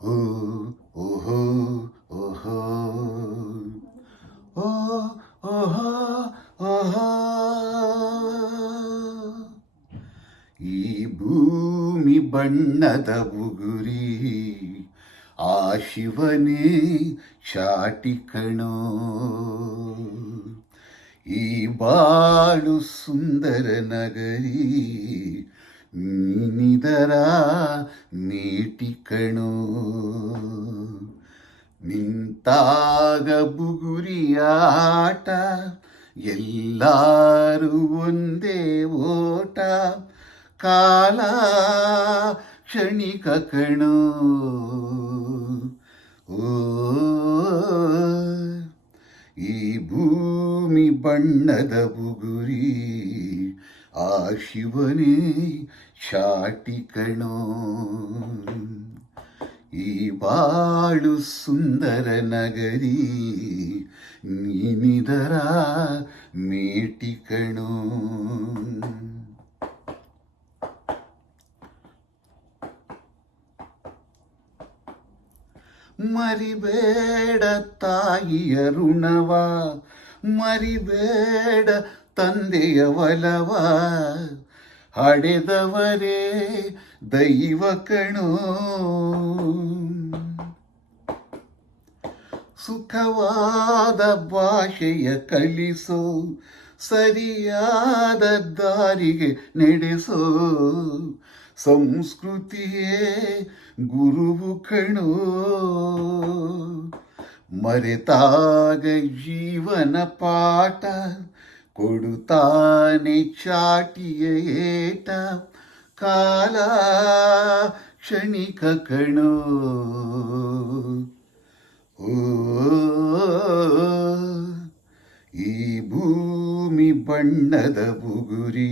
ಓ ಓಹೋ ಓಹೋ ಓ ಓಹೋ ಓಹೋ ಈ ಭೂಮಿ ಬಣ್ಣದ ಬುಗುರಿ ಆ ಶಿವನೇ ಚಾಟಿ ಕಣೋ ಈ ಬಾಳು ಸುಂದರ ನಗರಿ ನೀನಿದರ ಮೇಟಿ ಕಣೋ ನಿಂತಾಗ ಬುಗುರಿಯಾಟ ಎಲ್ಲರೂ ಒಂದೇ ಓಟ ಕಾಲ ಕ್ಷಣಿಕ ಕಣೋ ಓ ಈ ಭೂಮಿ ಬಣ್ಣದ ಬುಗುರಿ ಆ ಶಿವನೇ ಚಾಟಿ ಕಣೋ ಈ ಬಾಳು ಸುಂದರ ನಗರಿ ನೀನಿದರ ಮೇಟಿ ಕಣೋ ಮರಿಬೇಡ ತಾಯಿಯ ಋಣವ ಮರಿಬೇಡ ತಂದೆಯ ಒಲವ ಹಡೆದವರೇ ದೈವ ಕಣೋ ಸುಖವಾದ ಭಾಷೆಯ ಕಲಿಸೋ ಸರಿಯಾದ ದಾರಿಗೆ ನಡೆಸೋ ಸಂಸ್ಕೃತಿಯೇ ಗುರುವು ಕಣೋ ಮರೆತಾಗ ಜೀವನ ಪಾಠ ಕೊಡುತ್ತಾನೆ ಚಾಟಿಯ ಏಟ ಕಾಲ ಕ್ಷಣಿಕ ಕಣೋ ಓ ಈ ಭೂಮಿ ಬಣ್ಣದ ಬುಗುರಿ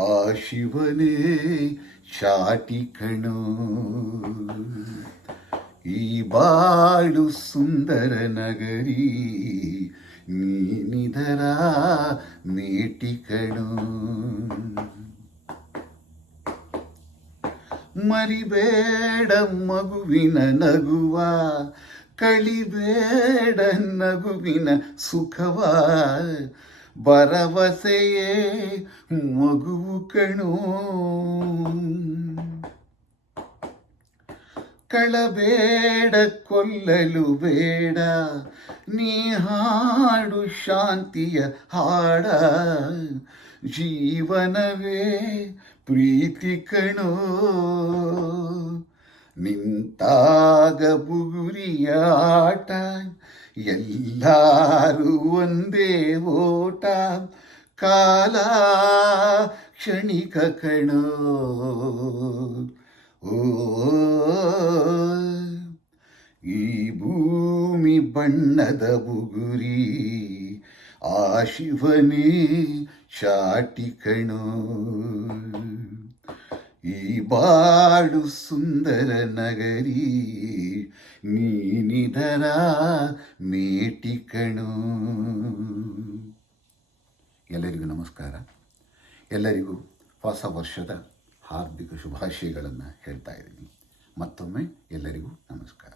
ಆ ಶಿವನೇ ಚಾಟಿ ಕಣೋ ಈ ಬಾಳು ಸುಂದರ ನಗರಿ ನೀನಿದರ ಮೇಟಿ ಕಣೋ ಮರಿಬೇಡ ಮಗುವಿನ ನಗುವ ಕಳಿಬೇಡ ನಗುವಿನ ಸುಖವ ಭರವಸೆಯೇ ಮಗುವು ಕಣೋ ಕಳಬೇಡ ಕೊಲ್ಲಲು ಬೇಡ ನೀ ಹಾಡು ಶಾಂತಿಯ ಹಾಡ ಜೀವನವೇ ಪ್ರೀತಿ ಕಣೋ ನಿಂತಾಗ ಬುಗುರಿಯಾಟ ಎಲ್ಲರೂ ಒಂದೇ ಓಟ ಕಾಲ ಕ್ಷಣಿಕ ಕಣೋ ಓ ಈ ಭೂಮಿ ಬಣ್ಣದ ಬುಗುರಿ ಆ ಶಿವನೇ ಚಾಟಿ ಕಣೋ ಈ ಬಾಳು ಸುಂದರ ನಗರಿ ನೀನಿದರ ಮೇಟಿ ಕಣೋ ಎಲ್ಲರಿಗೂ ನಮಸ್ಕಾರ. ಎಲ್ಲರಿಗೂ ಹೊಸ ವರ್ಷದ ಹಾರ್ದಿಕ ಶುಭಾಶಯಗಳನ್ನು ಹೇಳ್ತಾ ಇದ್ದೀನಿ. ಮತ್ತೊಮ್ಮೆ ಎಲ್ಲರಿಗೂ ನಮಸ್ಕಾರ.